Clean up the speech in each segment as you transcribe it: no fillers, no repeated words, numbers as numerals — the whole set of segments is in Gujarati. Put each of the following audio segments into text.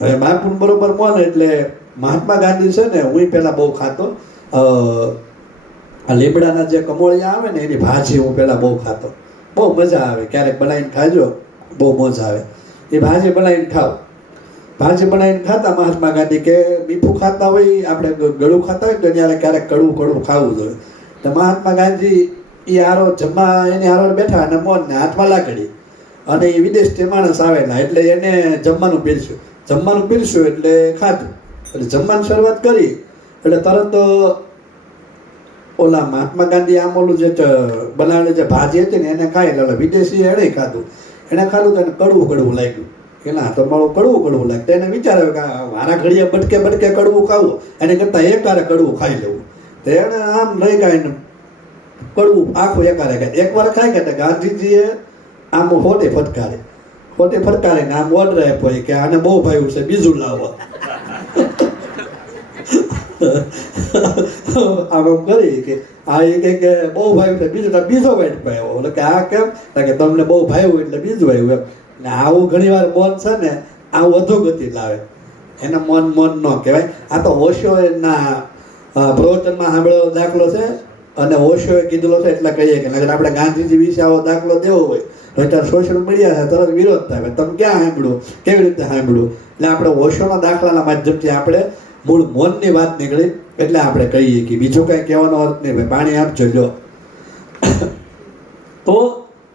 હવે મહાપુર બરોબર મોન એટલે મહાત્મા ગાંધી છે ને, હું પહેલા બહુ ખાતો. આ લીમડાના જે કમોળિયા આવે ને એની ભાજી હું પહેલા બહુ ખાતો. બહુ મજા આવે, ક્યારેક બનાવીને ખાજો, બહુ મજા આવે. એ ભાજી બનાવીને ખાવ. ભાજી બનાવીને ખાતા મહાત્મા ગાંધી કે મીઠું ખાતા હોય આપણે ગળું ખાતા હોય તો ત્યારે ક્યારેક કડવું કડવું ખાવું જોઈએ. તો મહાત્મા ગાંધી એ હારો જમવા એની હારો બેઠા અને મોનને હાથમાં લાકડી, અને એ વિદેશથી માણસ આવેલા એટલે એને જમવાનું પીરસ્યું એટલે ખાધું. એટલે જમવાની શરૂઆત કરી એટલે તરત ઓલા મહાત્મા ગાંધી આમ ઓલું જે બનાવેલી જે ભાજી હતી ને એને ખાઈ એટલે વિદેશી એણે ખાધું. એને ખાધું તો એને કડવું કડવું લાગ્યું. એના હાથો મારું કડવું લાગતું. એને વિચાર આવ્યો કે મારા ઘડીએ બટકે કડવું ખાવું એને કરતાં એકારે કડવું ખાઈ લેવું. તો એને આમ લઈ ગાઈને કડવું આખું એકારે ખાય. એકવાર ખાઈ ગયા ગાંધીજીએ આમ હોટે ફટકારીને આમ ઓર્ડર આપ્યો કે આને બહુ ભાવ્યું છે, બીજું લાવો. આમ કરી કે આ કે બહુ ભાવ્યું છે બીજો વાઇટ પાયો. એટલે કે આ કેમ કે તમને બહુ ભાવ્યું એટલે બીજું આવ્યું એમ. ને આવું ઘણી વાર મન છે ને આવું અધોગતિ લાવે. એને મન ન કહેવાય. આ તો ઓશોના પ્રવચનમાં સાંભળેલો દાખલો છે અને ઓશોએ કીધેલો છે એટલે કહીએ કે આપણે ગાંધીજી વિશે આવો દાખલો દેવો હોય તો અત્યારે સોશિયલ મીડિયા છે તરત વિરોધ થાય, તમે ક્યાં સાંભળ્યું, કેવી રીતે સાંભળ્યું. એટલે આપણે ઓશોના દાખલાના માધ્યમથી આપણે મૂળ મનની વાત નીકળી એટલે આપણે કહીએ કે બીજું કાંઈ કહેવાનો અર્થ નહીં. ભાઈ પાણી આપજો લો. તો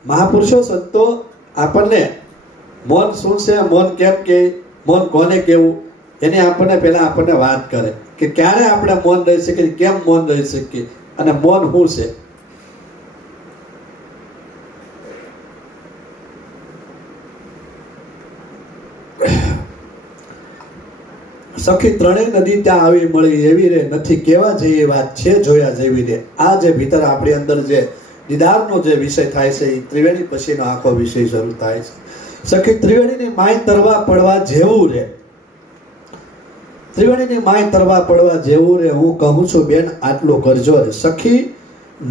મહાપુરુષો સંતો આપણને મન શું છે, મન કેમ કે મન કોને કેવું એની આપણને વાત કરે કે ક્યારે આપણે મૌન રહી શકીએ, કેમ મૌન રહી શકીએ અને મૌન શું છે. સખી ત્રણેય નદી ત્યાં આવી મળી એવી રે, નથી કેવા જેવી વાત છે જોયા જેવી રે. આ જે ભીતર આપણી અંદર જે દીદારનો જે વિષય થાય છે એ ત્રિવેણી પછીનો આખો વિષય શરૂ થાય છે. સખી ત્રિવેણીની માય તરવા પડવા જેવું રે, ત્રિવેણીની માય તરવા પડવા જેવું રે. હું કહું છું બેન આટલું કરજો રે. સખી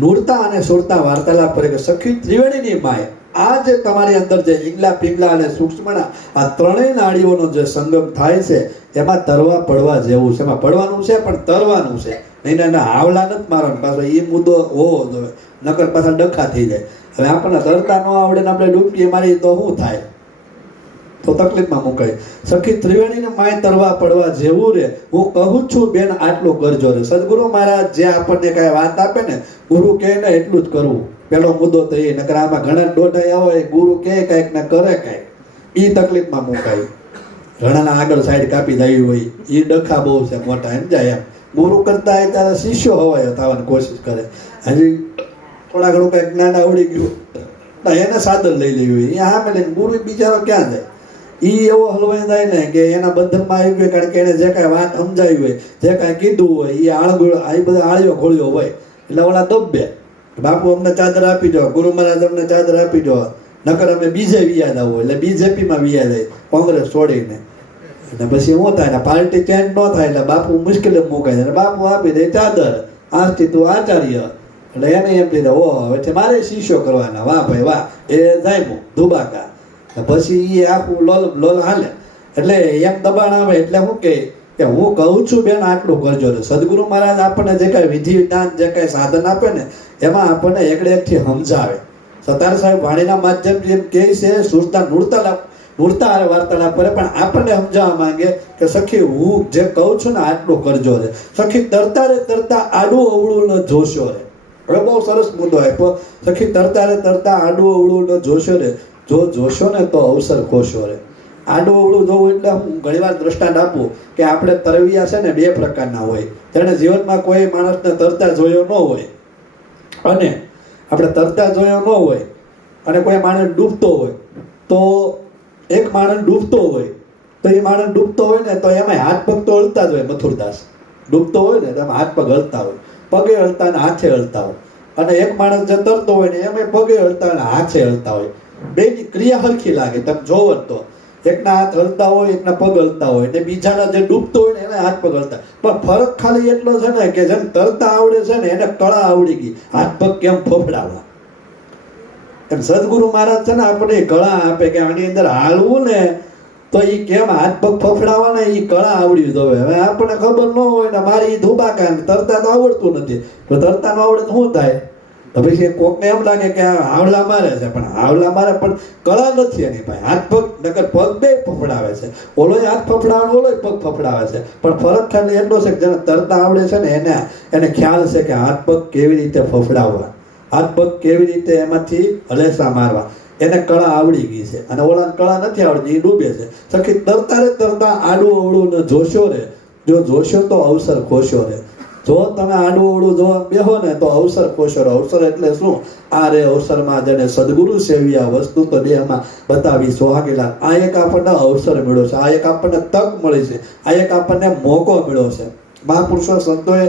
નૂરતા અને સુરતા વાર્તાલાપ કરે કે સખી ત્રિવેણીની માય, આ જે તમારી અંદર જે ઈંગલા પિંગલા અને સૂક્ષ્મના આ ત્રણેય નાડીઓનો જે સંગમ થાય છે એમાં તરવા પડવા જેવું છે. એમાં પડવાનું છે પણ તરવાનું છે નહીં. એના હાવલા નથી મારવાનું. પાછો એ મુદ્દો હોવો જોઈએ, નકર પાછા ડખા થઈ જાય. હવે આપણને તરતા ન આવડે ને આપણે ડૂબકીએ મારી તો શું થાય, તો તકલીફમાં મુકાય. સખી ત્રિવેણીને માય તરવા પડવા જેવું રે. હું કહું છું બેન આટલું કરજો રે. સદગુરુ મહારાજ જે આપણને કઈ વાત આપે ને, ગુરુ કહે ને એટલું જ કરવું. પેલો મુદ્દો તો એ, નકર આમાં ઘણા દોઢાયા હોય, ગુરુ કહે કઈક ને કરે કઈક, એ તકલીફમાં મુકાય. ઘણાના આગળ સાઈડ કાપી જાય હોય, એ ડખા બહુ છે મોટા એમ જાય. એમ ગુરુ કરતા હોય ત્યારે શિષ્યો હવાય થવાની કોશિશ કરે. હજી થોડા ઘણું કઈક જ્ઞાન આવડી ગયું એને સાદર લઈ લેવી હોય, એ હા મેં ગુરુ બિચારો ક્યાં જાય. એ એવો હલવાઈ જાય ને કે એના બંધનમાં આવી ગયો, કારણ કે એને જે કાંઈ વાત સમજાવી હોય, જે કાંઈ કીધું હોય એ બધા આળીઓ ખોળ્યો હોય એટલે ઓલા દબ્બે. બાપુ અમને ચાદર આપી દો, ગુરુ મહારાજ અમને ચાદર આપી દો, નકર અમે બીજે વિયાદ આવો એટલે બીજેપીમાં વિયાદ જાય કોંગ્રેસ છોડીને. અને પછી શું થાય, પાર્ટી ચેન્જ ન થાય એટલે બાપુ મુશ્કેલી મુકાય જાય. બાપુ આપી દે ચાદર, આજથી તું આચાર્ય. એટલે એને એમ કીધે ઓહ એટલે મારે શિષ્યો કરવાના, વાહ ભાઈ વાહ. એ જાય ધુબાકા પછી એ આખું લોલ હાલે. એટલે એમ દબાણ આવે એટલે શું કે હું કહું છું બેન આટલું કરજો. સદગુરુ મહારાજ આપણને જે કાંઈ વિધિ વિધાન જે કાંઈ સાધન આપે ને એમાં આપણને એકડે એકથી સમજાવે. સતાર સાહેબ વાણીના માધ્યમથી એમ કહે છે સુરતા નૂરતા વાર્તાલાપ કરે, પણ આપણને સમજાવવા માંગે કે સખી હું જે કહું છું ને આટલું કરજો રે. સખી તરતા આડું અવળું ન જોશો રે. હવે બહુ સરસ મુદ્દો આપ્યો. સખી તરતા આડું અવળું ન જોશો રે. જો જોશો ને તો અવસર ખોશો રે. આડું અવળું જોવું એટલે હું ઘણીવાર દ્રષ્ટાંત આપું કે આપણે તરવિયા છે ને બે પ્રકારના હોય. તેણે જીવનમાં કોઈ માણસને તરતા જોયો ન હોય અને આપણે તરતા જોયો ન હોય અને કોઈ માણસ ડૂબતો હોય, તો એક માણસ ડૂબતો હોય તો એ માણસ ડૂબતો હોય ને તો એમાં હાથ પગ તો હલતા જ હોય. મથુરદાસ ડૂબતો હોય ને તો એમાં હાથ પગ હલતા હોય, પગે હલતા ને હાથે હલતા હોય. અને એક માણસ જે તરતો હોય ને એમાં પગે હલતા હોય ને હાથે હલતા હોય. બેની ક્રિયા હરખી લાગે. તમે જોવો તો એકના હાથ હલતા હોય, એકના પગ હલતા હોય, ને બીજાના જે ડૂબતો હોય ને એના હાથ પગ હલતા. પણ ફરક ખાલી એટલો છે ને કે જેમ તરતા આવડે છે ને એને કળા આવડી ગઈ, હાથ પગ કેમ ફફડાવવા. એમ સદગુરુ મહારાજ છે ને આપણને કળા આપે કે આની અંદર હાલવું ને તો એ કેમ હાથ પગ ફફડાવાના એ કળા આવડી જોવે. હવે આપણને ખબર ન હોય ને મારી ધુબાકા તરતા તો આવડતું નથી, તો તરતા ન આવડે તો શું થાય? તો પછી કોકને એમ લાગે કે આ હાવલા મારે છે, પણ હાવલા મારે પણ કળા નથી એની પાસે. હાથ પગ નકર પગ બે ફફડાવે છે, ઓલો હાથ ફફડાવે, ઓલો પગ ફફડાવે છે, પણ ફરક ખાલી એટલો છે કે જેને તરતા આવડે છે ને એને ખ્યાલ છે કે હાથ પગ કેવી રીતે ફફડાવવા, હાથ પગ કેવી રીતે એમાંથી હલેસા મારવા, એને કળા આવડી ગઈ છે. અને ઓલા કળા નથી આવડતી, એ ડૂબે છે. સખી તરતા આડું અવળું ને જોશો રે, જો જોશો તો અવસર ખોશો રે. જો તમે આડું અવળું જોવા બેહો ને તો અવસર ખોશો રે. અવસર એટલે શું? આ રે અવસરમાં જેને સદગુરુ સેવ્યા, વસ્તુ તો દેહમાં બતાવી સોહાગીલા. આ એક આપણને અવસર મળ્યો છે, આ એક આપણને તક મળી છે, આ એક આપણને મોકો મળ્યો છે. મહાપુરુષો સંતોએ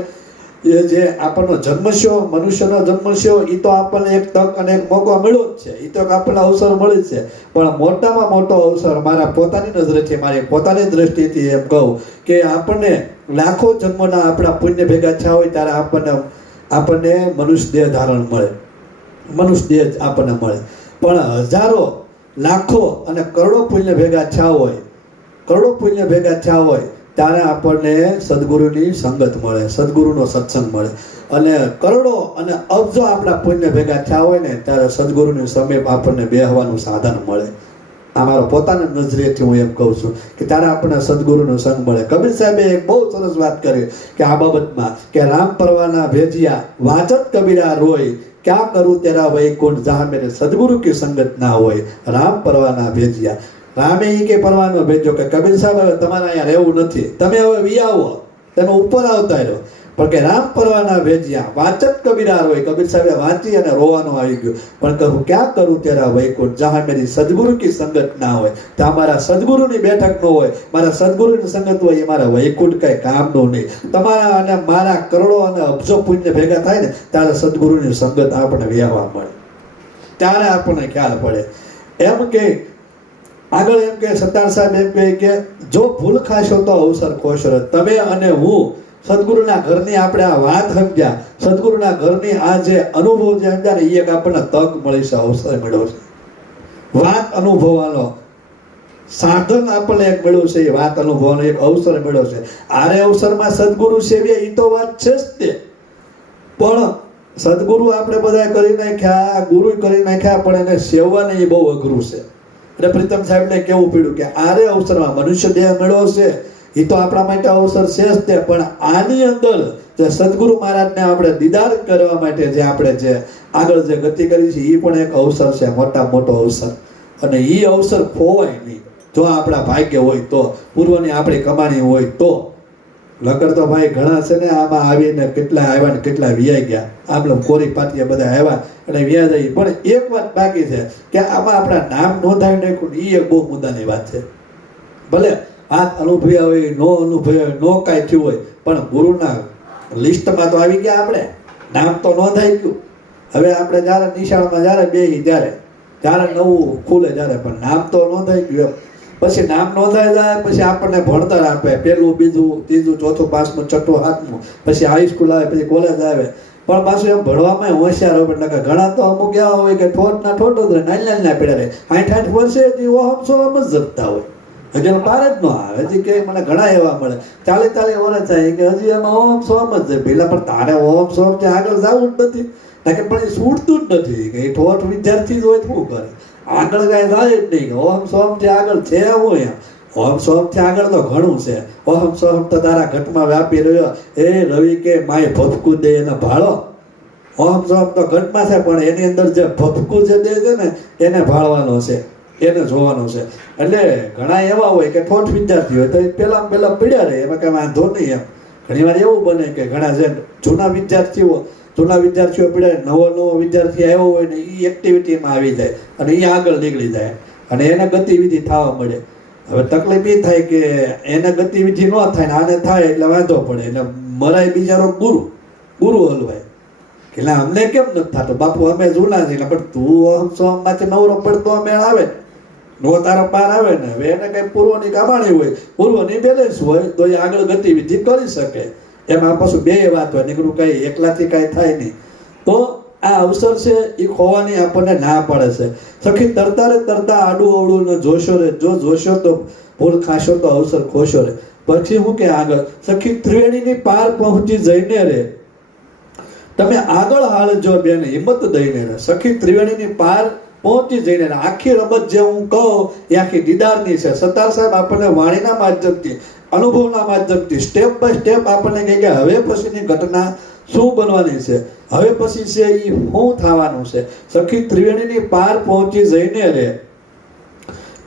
એ જે આપણનો જન્મસ્યો, મનુષ્યનો જન્મસ્યો, એ તો આપણને એક તક અને એક મોકો મળ્યો જ છે. એ તો આપણને અવસર મળી જ છે. પણ મોટામાં મોટો અવસર મારા પોતાની નજરેથી, મારી પોતાની દ્રષ્ટિથી એમ કહું કે આપણને લાખો જન્મના આપણા પુણ્ય ભેગા થયા હોય ત્યારે આપણને મનુષ્ય દેહ ધારણ મળે, મનુષ્ય દેહ આપણને મળે. પણ હજારો, લાખો અને કરોડો પુણ્ય ભેગા થયા હોય, કરોડો પુણ્ય ભેગા થયા હોય ત્યારે આપણને સદગુરુની સંગત મળે, સદગુરુનો સત્સંગ મળે. અને કરોડો અને અબજો આપણા પુણ્ય ભેગા થયા હોય ને ત્યારે સદગુરુની સમીપ આપણને બેહવાનું સાધન મળે. આ મારો પોતાના નજરેથી હું એમ કહું છું કે ત્યારે આપણને સદગુરુનો સંગ મળે. કબીર સાહેબે એક બહુ સરસ વાત કરી કે આ બાબતમાં કે રામ પરવાના ભેજિયા વાચત કબીરા રોય, ક્યાં કરું તેરા વૈકુંઠ જહાં મેરે સદગુરુ કી સંગત ના હોય. રામ પરવાના ભેજિયા, રામે એ કે પરવાનો ભેજો કે કબીર સાહેબ હવે તમારે અહીંયા રહેવું નથી, તમે હવે વી આવો, તમે ઉપર આવતા રહ્યો. પણ કે રામ પરવાના ભેજ્યા વાચત કબીરા રોય, કબીર સાહેબે વાંચી અને રોવાનું આવી ગયું. પણ કહું ક્યાં કરું તેરા વૈકુંઠ જહાં મેરી સદગુરુ કી સંગત ના હોય. ત્યાં મારા સદગુરુની બેઠક ન હોય, મારા સદગુરુની સંગત હોય, એ મારા વૈકુંઠ કઈ કામનું નહીં. તમારા અને મારા કરોડો અને અબજો પુણ્ય ભેગા થાય ને ત્યારે સદગુરુની સંગત આપણને વ્યાવા મળે, ત્યારે આપણને ખ્યાલ પડે. એમ કે આગળ એમ કે સત્તાર સાહેબ એમ કહે કે જો ભૂલ ખાશો તો અવસર ખોશો રે. તમે અને હું સદગુરુના ઘરની આપણે આ વાત સમજ્યા, સદગુરુના ઘરની આ જે અનુભવ જે સમજ્યા ને એ એક આપણને તક મળી છે, અવસર મળ્યો છે. વાત અનુભવવાનો સાધન આપણને એક મળ્યું છે, એ વાત અનુભવવાનો એક અવસર મળ્યો છે. આરે અવસરમાં સદગુરુ સેવ્યા એ તો વાત છે જ તે, પણ સદગુરુ આપણે બધા કરી નાખ્યા, ગુરુ કરી નાખ્યા, પણ એને સેવવાને એ બહુ અઘરું છે. એટલે પ્રીતમ સાહેબને કેવું પડ્યું કે આરે અવસરમાં મનુષ્ય દેહ મળ્યો છે, એ તો આપણા માટે અવસર છે જ તે, પણ આની અંદર જે સદગુરુ મહારાજને આપણે દીદાર કરવા માટે જે આપણે જે આગળ જે ગતિ કરી છે એ પણ એક અવસર છે, મોટા મોટો અવસર. અને એ અવસર ખોવાય નહીં જો આપણા ભાગ્ય હોય તો, પૂર્વની આપણી કમાણી હોય તો. લગર તો ભાઈ ઘણા છે ને આમાં આવીને કેટલા આવ્યા ને કેટલા વ્યાઈ ગયા, આમ કોરી પાટીએ બધા આવ્યા અને વ્યા જાય. પણ એક વાત બાકી છે કે આમાં આપણા નામ નોંધાવી નાખ્યું, એ એક બહુ મુદ્દાની વાત છે. ભલે હાથ અનુભવ્યા હોય, નો અનુભવ્યા હોય, નો કાંઈ થયું હોય, પણ ગુરુના લિસ્ટમાં તો આવી ગયા, આપણે નામ તો નોંધાઈ ગયું. હવે આપણે જ્યારે નિશાળમાં જ્યારે બેહી જ્યારે નવું ખુલે જ્યારે, પણ નામ તો નોંધાઈ ગયું. પછી નામ નોંધાઈ જાય પછી આપણને ભણતર આપે, પહેલું, બીજું, ત્રીજું, ચોથું, પાંચમું, છઠ્ઠું, સાતમું, પછી હાઈસ્કૂલ આવે, પછી કોલેજ આવે. પણ પાછું એમ ભણવામાં હોશિયાર હોય. એટલે ઘણા તો અમુક એવા હોય કે ઠોઠના ઠોઠ જ રહે, નાની ના પડ્યા રહે, 60 વર્ષે ઓહમ સોહમ જ જપતા હોય, હજી બહાર જ ન આવે. હજી કે મને ઘણા એવા મળે 40 વર્ષ થાય કે હજી એમાં ઓહમ સોહમ જ જાય. પેલા પણ તારે ઓહમ સોહમ થી આગળ જવું જ નથી, કે પણ એ છૂટતું જ નથી કે એ ઠોઠ વિદ્યાર્થી જ હોય શું કરે, આગળ કાંઈ થાય જ નહીં. ઓહમ સોહમ થી આગળ છે હું એમ, ઓહમ સોહમ થી આગળ તો ઘણું છે. ઓહમ સોહમ તો તારા ઘટમાં વ્યાપી રહ્યો, એ રવિ કે માય ભપકું દે એને ભાળો. ઓહમ સોહમ તો ઘટમાં છે, પણ એની અંદર જે ભપકું જે દે છે ને એને ભાળવાનો છે, એને જોવાનું છે. એટલે ઘણા એવા હોય કે ઠોઠ વિદ્યાર્થી હોય તો એ પેલા પીડ્યા રહે, એમાં કઈ વાંધો નહીં એમ. ઘણી વાર એવું બને કે ઘણા જે જૂના વિદ્યાર્થીઓ પીડ્યા, નવો વિદ્યાર્થી આવ્યો હોય ને એ એક્ટિવિટીમાં આવી જાય અને એ આગળ નીકળી જાય અને એને ગતિવિધિ થવા મળે. હવે તકલીફ એ થાય કે એને ગતિવિધિ ન થાય ને આને થાય એટલે વાંધો પડે, એટલે મરાય બિચારો ગુરુ હલવાય કે ના અમને કેમ નથી થતો બાપુ, અમે જૂના છીએ, પણ તું સોમ માંથી નવરો પડતો મેળ આવે નો તારો પાર આવે ને. હવે એને કઈ પૂર્વની કમાણી હોય, પૂર્વની બેલેન્સ હોય તો એ આગળ ગતિવિધિ કરી શકે. એમાં પાછું બે વાત હોય, નીકળું કઈ એકલાથી કઈ થાય નહીં. તો આ અવસર છે એ ખોવાની આપણને ના પડે છે. સખી તરતા રે તરતા આડું અવળું ન જોશો રે, જો જોશો તો ભૂલ ખાશો તો અવસર ખોશો રે. પછી હું કે આગળ સખી ત્રિવેણીની પાર પહોંચી જઈને રે તમે આગળ હાલજો બેન હિંમત દઈને રે. સખી ત્રિવેણીની પાર પહોંચી જઈને આખી રમત જે હું કહું એ આખી દીદારની છે. સત્તાર સાહેબ આપણને વાણીના માધ્યમથી, અનુભવના માધ્યમથી સ્ટેપ બાય સ્ટેપ આપણને કહે કે હવે પછીની ઘટના શું બનવાની છે, હવે પછી છે એ શું થવાનું છે. સખી ત્રિવેણીની પાર પહોંચી જઈને રે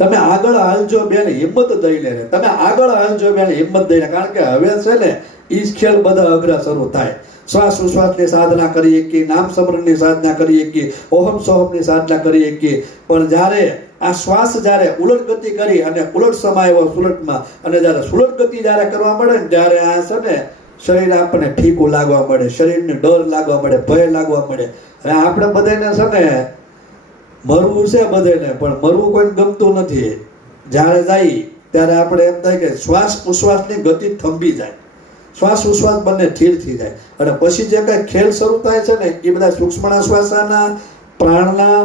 તમે આગળ હાલજો બેન હિંમત દઈને રે. તમે આગળ હાલજો બેન હિંમત દઈને, કારણ કે હવે છે ને ઈ ખેલ બધા અઘરા શરૂ થાય. શ્વાસ ઉશ્વાસની સાધના કરીએ કે નામ સ્મરણની સાધના કરીએ કે ઓહમ સોહમની સાધના કરીએ કે, પણ જ્યારે આ શ્વાસ જ્યારે ઉલટ ગતિ કરી અને ઉલટ સમાયો સુલટમાં, અને જ્યારે સુલટ ગતિ જ્યારે કરવા મળે ને ત્યારે આ છે ને શરીર આપણને ઠીકું લાગવા મળે, શરીરને ડર લાગવા મળે, ભય લાગવા મળે. અને આપણે બધાને છે ને મરવું છે બધાને, પણ મરવું કોઈને ગમતું નથી. જ્યારે જાય ત્યારે આપણે એમ થાય કે શ્વાસ ઉશ્વાસની ગતિ થંભી જાય, શ્વાસ ઉશ્વાસ બંને સ્થિર થઈ જાય. અને પછી જે કઈ ખેલ શરૂ થાય છે ને એ બધા સૂક્ષ્મના શ્વાસના, પ્રાણના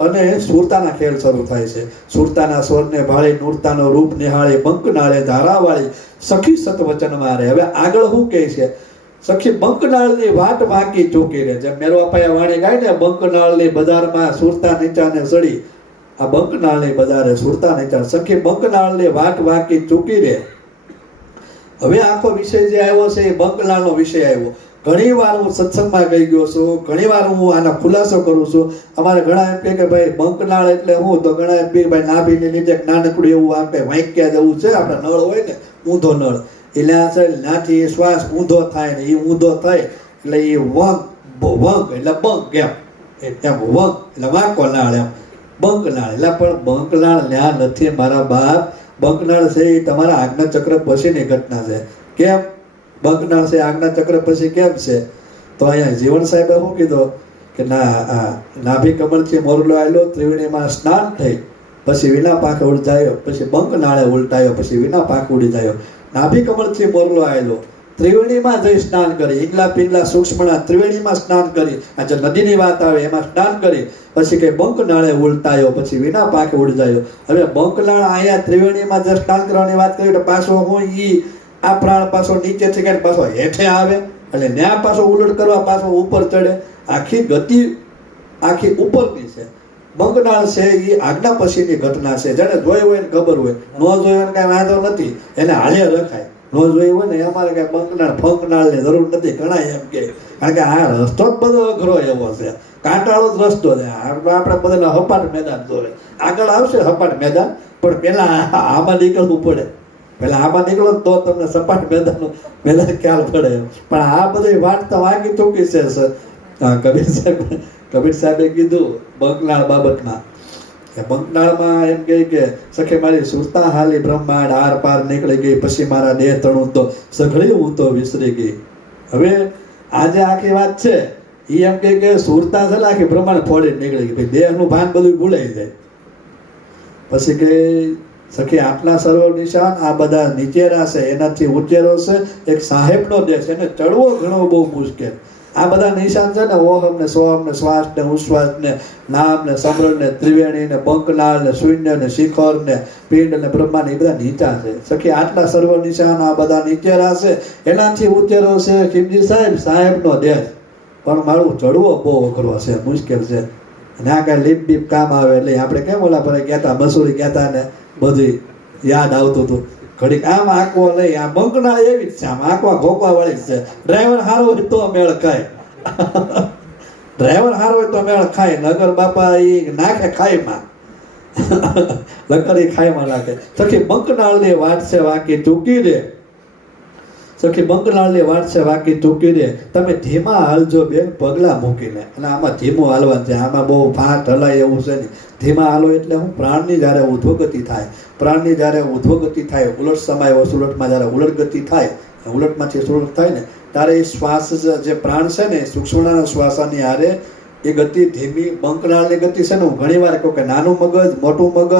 અને સુરતાના ખેલ શરૂ થાય છે. સુરતાના સ્વરને ભાળે, નૂરતાનો રૂપ નિહાળે, બંકનાળે ધારાવાળી સખી સતવચન મારે. હવે આગળ શું કહે છે? સખી બંકનાળની વાટ વાંકી ચૂકી રે. જેમ મેરવાપાયા વાણી ગાય ને, બંકનાળની બજારમાં સુરતા નીચાને સડી, આ બંકનાળની બજારે સુરતા નીચા. સખી બંકનાળની વાટ વાંકી ચૂકી રે. હવે આખો વિષય જે આવ્યો છે એ બંકનાળનો વિષય આવ્યો. ઘણી વાર હું સત્સંગમાં ગઈ ગયો છું, ઘણી વાર હું આનો ખુલાસો કરું છું. અમારે ઘણા એમ કે ભાઈ બંકનાળ એટલે હું, તો ઘણા એમ કે ભાઈ નાભીની નીચે નાનકડું એવું આપણે વાંક્યા જેવું છે, આપણે નળ હોય ને ઊંધો નળ, એટલે આ છે નાથી શ્વાસ ઊંધો થાય ને એ ઊંધો થાય એટલે એ વંગ એટલે બંક એમ વંગ એટલે વાંકો નાળ એમ બંકનાળ. એટલે પણ બંકનાળ ન્યા નથી મારા બાપ. બંકનાળ છે એ તમારા આજ્ઞા ચક્ર પછીની ઘટના છે. કેમ બંકનાળ છે આજ્ઞા ચક્ર પછી કેમ છે? તો અહીંયા જીવન સાહેબે શું કીધું કે નાભી કમળથી મોરલો આવેલો, ત્રિવેણીમાં સ્નાન થઈ, પછી વિના પાંખ ઉલટાયો, પછી બંકનાળે ઉલટાયો, પછી વિના પાંખ ઉડી જાય. નાભી કમળથી મોરલો આવેલો, ત્રિવેણીમાં જઈ સ્નાન કરી, ઈંગલા પિંગલા સૂક્ષ્મના ત્રિવેણીમાં સ્નાન કરી, આ જે નદીની વાત આવે એમાં સ્નાન કરી, પછી કે બંકનાળે ઉલટાયો, પછી વિના પાંખ ઉડી જાય. હવે બંકનાળ અહીંયા ત્રિવેણીમાં જે સ્નાન કરવાની વાત કરી તો પાછો હું ઈ આ પ્રાણ પાછો નીચેથી કે પાછો હેઠે આવે, એટલે ન્યા પાછો ઉલટ કરવા પાછો ઉપર ચડે. આખી ગતિ આખી ઉપરની છે. બંકનાળ છે એ આજ્ઞા પછીની ઘટના છે. જેને જોયું હોય ને ખબર હોય, ન જોયું હોય કાંઈ વાંધો નથી, એને હાલે રખાય. ન જોયું હોય ને અમારે કાંઈ બંકનાળ ફંકનાળની જરૂર નથી, ઘણા એમ કે, કારણ કે આ રસ્તો જ બધો અઘરો એવો છે, કાંટાળો જ રસ્તો છે. આપણે બધાને હપાટ મેદાન જોવે, આગળ આવશે હપાટ મેદાન, પણ પેલા આમાં નીકળવું પડે. પેલા આમાં નીકળો તો તમને સપાટ મેદાન ખ્યાલ પડે. પણ આ બધી વાત તો વાગી ચૂકી છે સર. કબીર સાહેબે કીધું બંકનાળ બાબતમાં, બંકનાળમાં એમ કહે કે સખે મારી સુરતા હાલી બ્રહ્માંડ આર પાર નીકળી ગઈ, પછી મારા દેહ તણું તો સઘળી હું તો વિસરી ગઈ. હવે આજે આખી વાત છે એ એમ કે સુરતા છે આખી બ્રહ્માંડ ફોડી નીકળી ગઈ, દેહનું ભાન બધું ભૂલાઈ જાય. પછી કે સખી આટલા સર્વ નિશાન આ બધા નીચેરા છે, એનાથી ઉચેરો છે એક સાહેબનો દેહ છે, એને ચડવો ઘણો બહુ મુશ્કેલ. આ બધા નિશાન છે ને ઓહમ ને સોહમ ને શ્વાસ ને ઉશ્વાસ ને નામ ને સમરણ ને ત્રિવેણી ને બંકનાળ ને શૂન્ય ને શિખર ને પિંડ ને બ્રહ્માંડ, એ બધા નીચા છે. સખી આટલા સર્વ નિશાન આ બધા નીચેરા છે, એનાથી ઉચેરો છે ખીમજી સાહેબનો દેહ. પણ મારું ચડવો બહુ અઘરો છે, મુશ્કેલ છે. અને આ કાંઈ લીપ બીપ કામ આવે એટલે આપણે કેમ ઓલા પર કહેતા મસૂરી કહેતા ને બધી યાદ આવતું હતું. ઘડીક આમ આંકવો લઈ, આ બંકનાળ એવી જ છે, આમ આંકવા ઘોકવા વાળી જ છે. ડ્રાઈવર સારો હોય તો મેળ ખાય, ડ્રાઈવર સારો હોય તો મેળ ખાય. નગર બાપા એ નાખે ખાઈમાં, લકર એ ખાઈમાં નાખે. સખી બંકનાળની વાત છે વાંકી ચૂકી રે, સખી બંકનાળની વાત છે વાંકી ચૂકી રે. તમે ધીમા હાલજો બેન પગલા મૂકીને. અને આમાં ધીમું હાલવાનું છે, આમાં બહુ ફાટ હલાય એવું છે નહીં. ધીમા હાલો એટલે હું પ્રાણની જ્યારે ઉધ્વગતિ થાય, પ્રાણની જ્યારે ઉધ્વગતિ થાય, ઉલટ સમાય સુલટમાં જ્યારે ઉલટ ગતિ થાય, ઉલટમાંથી સુલટ થાય ને ત્યારે એ શ્વાસ જે પ્રાણ છે ને સૂક્ષ્મના શ્વાસની હારે એ ગતિ ધીમી. બંકનાળની ગતિ છે ને હું ઘણી વાર કહું કે નાનું મગજ, મોટું મગજ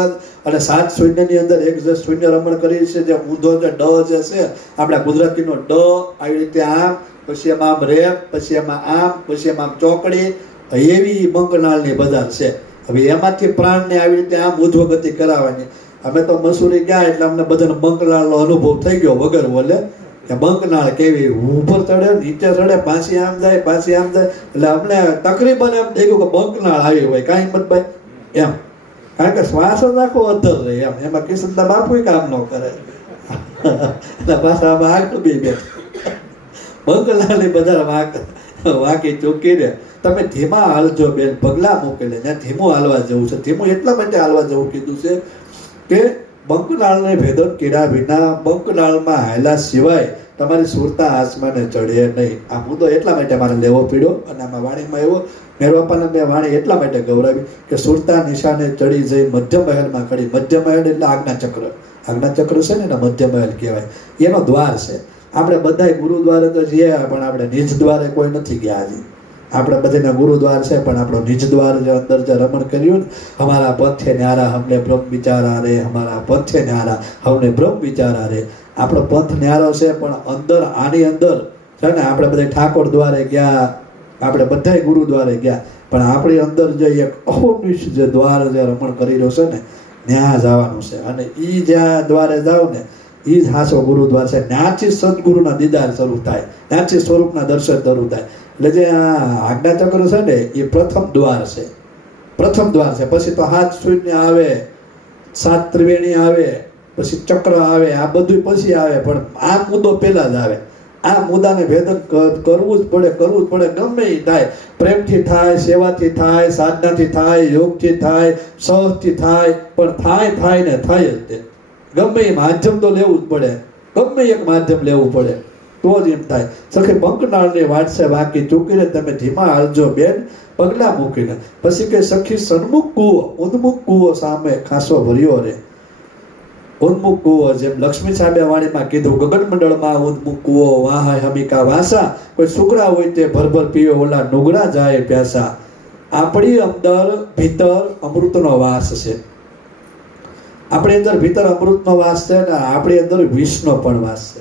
અને 7 શૂન્યની અંદર એક જે શૂન્ય રમણ કરી છે, જે ઊંધો જે ડ જે છે આપણા ગુજરાતીનો ડ, આવી રીતે આમ, પછી એમાં આમ રેપ, પછી એમાં આમ, પછી એમાં આમ ચોકડી, એવી બંકનાળની બજાર છે. હવે એમાંથી પ્રાણને આવી રીતે આમ ઉધ્વગતિ કરાવવાની. અમે તો મસૂરી ગયા એટલે અમને બધાને બંકનાળનો અનુભવ થઈ ગયો વગર બોલે કે બંકનાળ કેવી, ઉપર ચડે નીચે ચડે, પાછી આમ જાય પાછી આમ જાય, એટલે અમને તકરીબન એમ થઈ ગયું કે બંકનાળ આવી હોય. કાંઈ હિંમતભાઈ એમ, કારણ કે શ્વાસ જ આખો અધર રહે એમ. એમાં કિશનદા બાપુ કામ ન કરે એટલે પાછા આમાં આગળ બી બે બંકનાળની બજાર વાંકી ચૂકીને તમે ધીમા હાલજો બેન, પગલા મૂકીને. જ્યાં ધીમું હાલવા જવું છે, ધીમું એટલા માટે હાલવા જવું કીધું છે કે બંકનાળને ભેદન કર્યા વિના, બંકનાળમાં હાલ્યા સિવાય તમારી સુરતા આસમાને ચડે નહીં. આ મુદ્દો એટલા માટે મારે લેવો પડ્યો. અને આમાં વાણીમાં એવો મેરવાપાને મેં વાણી એટલા માટે ગૌરાવી કે સુરતા નિશાને ચડી જઈ મધ્ય મહેલમાં ખડી. મધ્ય મહેલ એટલે આજ્ઞાચક્ર. આજ્ઞાચક્ર છે ને એને મધ્ય મહેલ કહેવાય. એનો દ્વાર છે. આપણે બધાય ગુરુદ્વારે તો જઈએ પણ આપણે નિજ દ્વારે કોઈ નથી ગયા હજી. આપણે બધાના ગુરુદ્વાર છે પણ આપણો નિજ દ્વાર જે અંદર જે રમણ કર્યું ને, હમારા પંથે ન્યારા હમને બ્રહ્મ વિચારા રે, હમારા પંથે ન્યારા હમને બ્રહ્મ વિચારા રે. આપણો પંથ ન્યારો છે પણ અંદર આની અંદર છે ને આપણે બધા ઠાકોર દ્વારે ગયા, આપણે બધાય ગુરુદ્વારે ગયા, પણ આપણી અંદર જે એક અહોનિશ જે દ્વાર જે રમણ કરી રહ્યો છે ને, ત્યાં જવાનું છે. અને એ જ્યાં દ્વારે જાવ ને એ જ હાસો ગુરુદ્વાર છે. ત્યાંથી સદગુરુના દીદાર શરૂ થાય, ત્યાંથી સ્વરૂપના દર્શન શરૂ થાય. એટલે જે આ આજ્ઞાચક્ર છે ને એ પ્રથમ દ્વાર છે. પ્રથમ દ્વાર છે. પછી તો હાથ શૂન્ય આવે, સાત ત્રિવેણી આવે, પછી ચક્ર આવે, આ બધું પછી આવે. પણ આ મુદ્દો પહેલા જ આવે. આ મુદ્દાને ભેદન કરવું જ પડે, કરવું જ પડે. ગમે એ થાય, પ્રેમથી થાય, સેવાથી થાય, સાધનાથી થાય, યોગથી થાય, સહજથી થાય, પણ થાય ને થાય જ તે. ગમે એ માધ્યમ તો લેવું જ પડે, ગમે એક માધ્યમ લેવું પડે તો જ એમ થાય. સખી બંકનાળની વાટ છે વાંકી ચૂકીને તમે ધીમા હાલજો બેન, પગલા મૂકીને. પછી કે સખી સન્મુખ કૂવો, ઉન્મુખ કૂવો સામે ખાસો ભર્યો રે. ઉન્મુખ કૂવો, જેમ લક્ષ્મી સાહેબે વાણીમાં કીધું, ગગન મંડળમાં ઉન્મુખ કૂવો, વાહા હમિકા વાસા, કોઈ સુકરા હોય તે ભરભર પીવે, ઓલા નુગરા જાય પ્યાસા. આપણી અંદર ભીતર અમૃતનો વાસ છે. આપણી અંદર ભીતર અમૃતનો વાસ છે ને આપણી અંદર વિષનો પણ વાસ છે.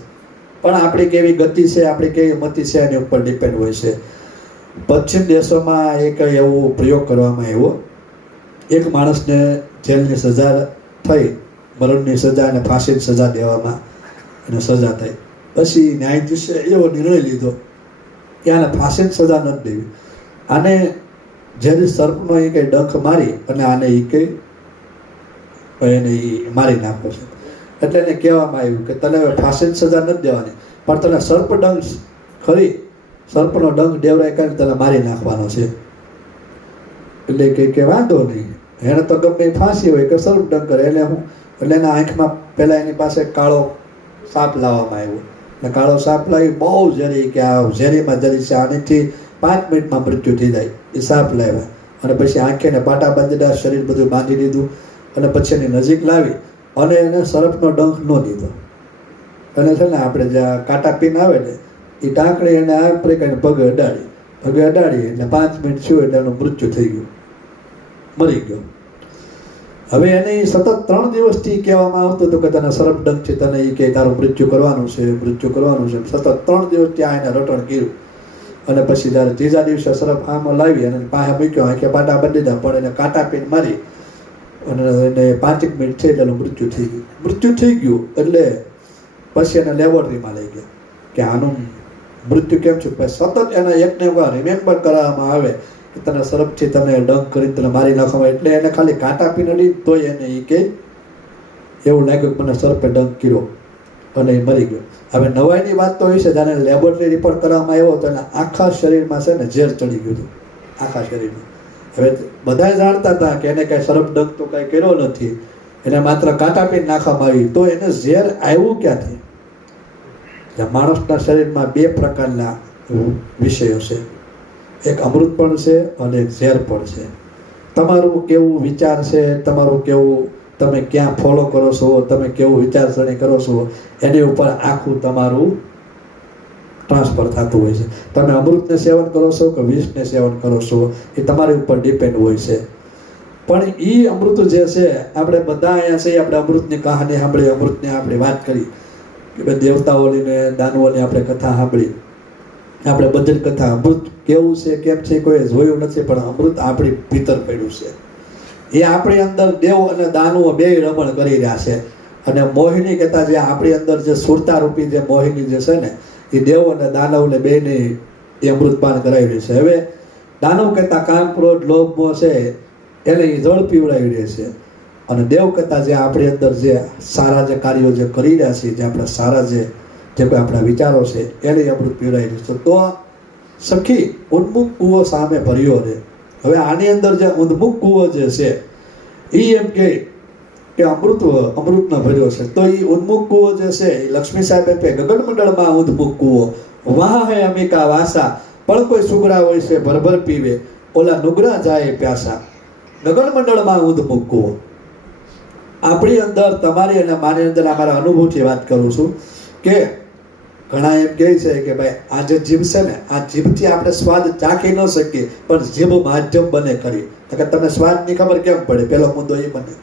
પણ આપણી કેવી ગતિ છે, આપણી કેવી મતિ છે એની ઉપર ડિપેન્ડ હોય છે. પશ્ચિમ દેશોમાં એક એવો પ્રયોગ કરવામાં આવ્યો. એક માણસને જેલની સજા થઈ, મરણની સજા અને ફાંસીની સજા દેવામાં અને સજા થઈ. પછી ન્યાયાધીશે એવો નિર્ણય લીધો કે આને ફાંસીની સજા નથી દેવી. આને જેની સર્પનો એ કંઈ ડંખ મારી અને આને એ કંઈ એને મારી નાખો છે. એટલે એને કહેવામાં આવ્યું કે તને હવે ફાંસીની સજા નથી દેવાની, પણ તને સર્પ ડંખ ખરી, સર્પનો ડંખ દેવરાય કરીને તને મારી નાખવાનો છે. એટલે કે વાંધો નહીં, એને તો ગમે ફાંસી હોય કે સર્પ ડંખ કરે. એટલે હું એટલે એના આંખમાં પહેલાં એની પાસે કાળો સાપ લાવવામાં આવ્યો. અને કાળો સાપ લાવી બહુ ઝેરી, કે આ ઝેરીમાં ઝેરી છે, આનીથી 5 મિનિટમાં મૃત્યુ થઈ જાય. એ સાપ લાવ્યા અને પછી આંખેને પાટા બાંધી દીધા, શરીર બધું બાંધી દીધું. અને પછી એની નજીક લાવી અને એને સર્પનો ડંખ ન દીધો. અને છે ને આપણે જ્યાં કાંટા પીન આવે ને એ ટાંકણી એને આપણે કંઈ પગે અડાડી એટલે 5 મિનિટ થયું એટલે એનું મૃત્યુ થઈ ગયું, મરી ગયો. હવે એને સતત 3 દિવસથી કહેવામાં આવતું હતું કે તને સર્પ ડંખથી તને એ કે તારું મૃત્યુ કરવાનું છે, મૃત્યુ કરવાનું છે. સતત 3 દિવસથી આ એને રટણ કર્યું. અને પછી જ્યારે ત્રીજા દિવસે સર્પ આમાં લાવી અને પાસે મૂક્યો, આંખે પાટા બાંધી દીધા, પણ એને કાંટા પીન મારી અને એને 5 મિનિટ થઈ એટલે મૃત્યુ થઈ ગયું. મૃત્યુ થઈ ગયું એટલે પછી એને લેબોરેટરીમાં લઈ ગયા કે આનું મૃત્યુ કેમ છે. સતત એના એકને રિમેમ્બર કરવામાં આવે કે તને સર્પથી તને ડંખ કરીને તને મારી નાખવામાં. એટલે એને ખાલી કાંટા પી નડી તોય એને એ કે એવું લાગ્યું કે મને સર્પે ડંખ કર્યો અને એ મરી ગયો. હવે નવાઈની વાત તો એ છે, જ્યારે લેબોરેટરી રિપોર્ટ કરવામાં આવ્યો તો એના આખા શરીરમાં છે ને ઝેર ચડી ગયું હતું, આખા શરીરમાં. હવે બધા જાણતા હતા કે એને કાંઈ સર્પ ડંખ તો કાંઈ કર્યો નથી, એને માત્ર કાંટા પીને નાખવામાં આવી. તો એને ઝેર આવ્યું ક્યાંથી? માણસના શરીરમાં 2 પ્રકારના વિષયો છે, એક અમૃત પણ છે અને એક ઝેર પણ છે. તમારું કેવું વિચાર છે, તમારું કેવું તમે ક્યાં ફોલો કરો છો, તમે કેવું વિચારસરણી કરો છો એની ઉપર આખું તમારું ટ્રાન્સફર થતું હોય છે. તમે અમૃતને સેવન કરો છો કે વિષને સેવન કરો છો એ તમારી ઉપર ડિપેન્ડ હોય છે. પણ એ અમૃત જે છે, આપણે બધા અહીંયા છે, આપણે અમૃતની કહાની સાંભળી, અમૃતની આપણે વાત કરી કે દેવતાઓની ને દાનવોની આપણે કથા સાંભળી. આપણે બધી કથા અમૃત કેવું છે કેમ છે કોઈ જોયું નથી, પણ અમૃત આપણી ભીતર પડ્યું છે. એ આપણી અંદર દેવ અને દાનવો બે રમણ કરી રહ્યા છે. અને મોહિની કહેતા જે આપણી અંદર જે સુરતા રૂપી જે મોહિની જે છે ને, એ દેવ અને દાનવને બેને એ અમૃતપાન કરાવી છે. હવે દાનવ કહેતા કામ ક્રોધ લોભ મોહ છે એને એ જળ પીવડાવી રહે છે, અને દેવ કહેતા જે આપણી અંદર જે સારા જે કાર્યો જે કરી રહ્યા છે, જે આપણા સારા જે કોઈ આપણા વિચારો છે એને અમૃત પીવડાવી રહ્યું છે. તો સખી ઉન્મુખ કૂવો સામે ભર્યો રહે. હવે આની અંદર જે ઉન્મુખ કૂવો જે છે એ એમ કે અમૃતનો ભર્યો છે. તો એ ઉન્મુખ કૂવો જે છે એ લક્ષ્મી સાહેબ એમ કે ગગનમંડળમાં ઉન્મુખ કૂવો વહા હે અમિકા વાસા, પણ કોઈ સુગરા હોય છે ભરભર પીવે, ઓલા નુગરા જાય પ્યાસા. ગગનમંડળમાં ઉન્મુખ કૂવો આપણી અંદર, તમારી અને મારી અંદર, અમારા અનુભવથી વાત કરું છું કે ઘણા એમ કહે છે કે ભાઈ આ જે જીભ છે ને, આ જીભથી આપણે સ્વાદ ચાખી ન શકીએ, પણ જીભ માધ્યમ બને ખરી. કે તમને સ્વાદની ખબર કેમ પડે? પહેલો મુદ્દો એ બને,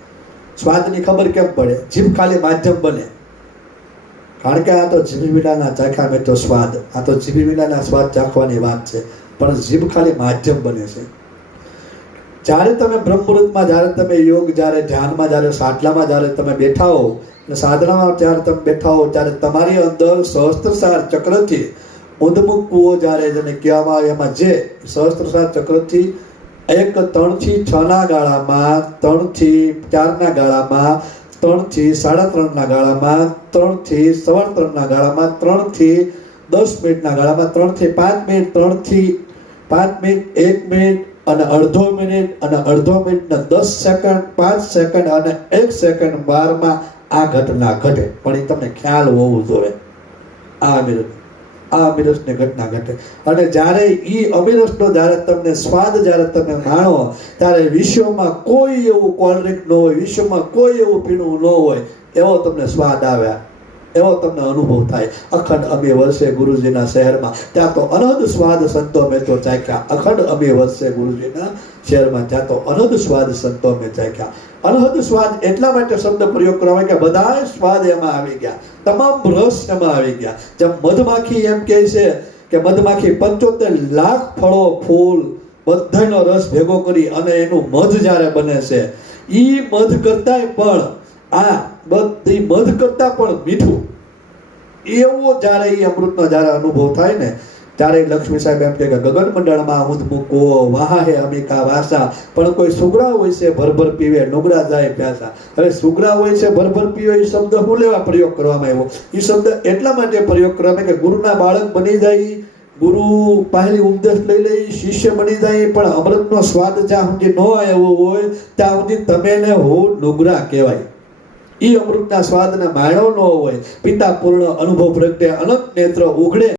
સ્વાદની ખબર કેમ પડે? જીભ ખાલી માધ્યમ બને. કારણ કે આ તો જીભ વિનાના ચાખ્યા મેં તો સ્વાદ, આ તો જીભ વિનાના સ્વાદ ચાખવાની વાત છે, પણ જીભ ખાલી માધ્યમ બને છે. જ્યારે તમે બ્રહ્મમુહૂર્તમાં, જ્યારે તમે યોગ, જ્યારે ધ્યાનમાં, જ્યારે સાટલામાં જ્યારે તમે બેઠા હો અને સાધનામાં જ્યારે તમે બેઠા હો, ત્યારે તમારી અંદર સહસ્ત્રસાર ચક્રથી ઉન્મુખ કૂવો જ્યારે જેને કહેવામાં આવે, એમાં જે સહસ્ત્રસાર ચક્રથી 1 3 થી 6 ના ગાળામાં, 3 થી 4 ના ગાળામાં, 3 થી 3.5 ના ગાળામાં, 3 થી 3.25 ના ગાળામાં, 3 થી 10 મિનિટના ગાળામાં, 3 થી 5 મિનિટ, 3 થી 5 મિનિટ, 1 મિનિટ અને અડધો મિનિટ, અને અડધો મિનિટ ને 10 સેકન્ડ, 5 સેકન્ડ અને 1 સેકન્ડ વારમાં આ ઘટના ઘટે. પણ એ તમને ખ્યાલ હોવું જોઈએ આ અમીરસની ઘટના ઘટે. અને જ્યારે એ અમીરસનો જ્યારે તમને સ્વાદ જ્યારે તમે માણો, ત્યારે વિશ્વમાં કોઈ એવું કોલ્ડ્રિંક ન હોય, વિશ્વમાં કોઈ એવું પીણું ન હોય એવો તમને સ્વાદ આવે, એવો તમને અનુભવ થાય. અખંડ અમે વર્ષે ગુરુજીના શહેરમાં, ત્યાં તો અનહદ સ્વાદ સંતો મેં તો ચાખ્યા. અખંડ અમે વર્ષે ગુરુજીના શહેરમાં, ત્યાં તો અનહદ સ્વાદ સંતો મેં ચાખ્યા. અનહદ સ્વાદ એટલા માટે શબ્દ પ્રયોગ કરવામાં કે બધા સ્વાદ એમાં આવી ગયા, તમામ રસ એમાં આવી ગયા. જેમ મધમાખી એમ કહે છે કે મધમાખી 75 લાખ ફળો ફૂલ બધાનો રસ ભેગો કરી અને એનું મધ જ્યારે બને છે, એ મધ કરતાંય પણ આ બધી મધ કરતા પણ મીઠું, એવો જ્યારે એ અમૃતનો જ્યારે અનુભવ થાય ને, ત્યારે લક્ષ્મી સાહેબ એમ કે ગગનમંડળમાં ઉન્મુખ કૂવો વહા હે અમિકા વાસા, પણ કોઈ સુગરા હોય છે ભરભર પીવે, નુગરા જાય પ્યાસા. હવે સુગરા હોય છે ભરભર પીવે એ શબ્દ હું લેવા પ્રયોગ કરવામાં આવ્યો? એ શબ્દ એટલા માટે પ્રયોગ કરવામાં કે ગુરુના બાળક બની જાય, ગુરુ પહેલી ઉપદેશ લઈ લે, શિષ્ય બની જાય, પણ અમૃતનો સ્વાદ જ્યાં સુધી ન આવ્યો હોય ત્યાં સુધી તમે ને હું નુગરા કહેવાય. એ અમૃતના સ્વાદના માણ્યો ન હોય, પિતા પૂર્ણ અનુભવ પ્રગટે અનંત નેત્ર ઉઘડે.